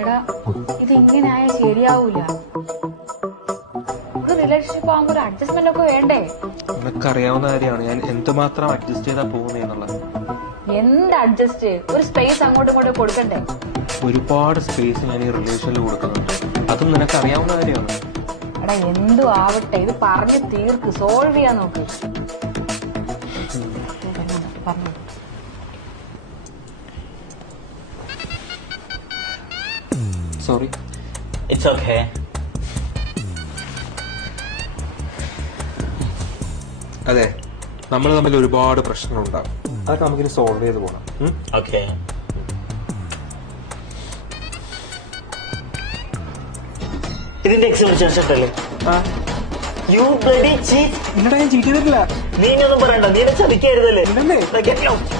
എടാ ഇത് ഇങ്ങനെയായ ശരിയാവൂല. ഒരു റിലേഷൻഷിപ്പ് ആകുമ്പോ ഒരു അഡ്ജസ്റ്റ്മെന്റ് ഒക്കെ വേണ്ടേ? നിനക്കറിയാവുന്ന കാര്യമാണ് ഞാൻ എന്തുമാത്രം അഡ്ജസ്റ്റ് ചെയ്താ പോകുന്നതെന്നുള്ളത്. എന്ത് അഡ്ജസ്റ്റ്? ഒരു സ്പേസ് അങ്ങോട്ടും ഇങ്ങോട്ടും കൊടുക്കണ്ടേ? ഒരുപാട് സ്പേസ് ഞാൻ ഈ റിലേഷനിൽ കൊടുക്കുന്നുണ്ട്. അതും നിനക്കറിയാവുന്ന കാര്യമാണ്. എടാ എന്തു ആവട്ടെ, ഇത് പറഞ്ഞു തീർക്ക്, സോൾവ് ചെയ്യാൻ നോക്ക്. പറഞ്ഞു സോറി. It's okay. അതെ, നമ്മൾ തമ്മിൽ ഒരുപാട് പ്രശ്നങ്ങളുണ്ടാവും. അതൊക്കെ നമുക്കിനി സോൾവ് ചെയ്ത് പോകണം. ഓക്കെ. ഇതിന്റെ എക്സിബിഷൻ അല്ലേ? You bloody cheat. ഇല്ലടാ, ഞാൻ ചീറ്റ് ചെയ്തിട്ടില്ല. നീ ഒന്നും പറയണ്ട, നീ ചതിക്കരുതല്ലേ? ഇല്ലല്ലേ? Get out.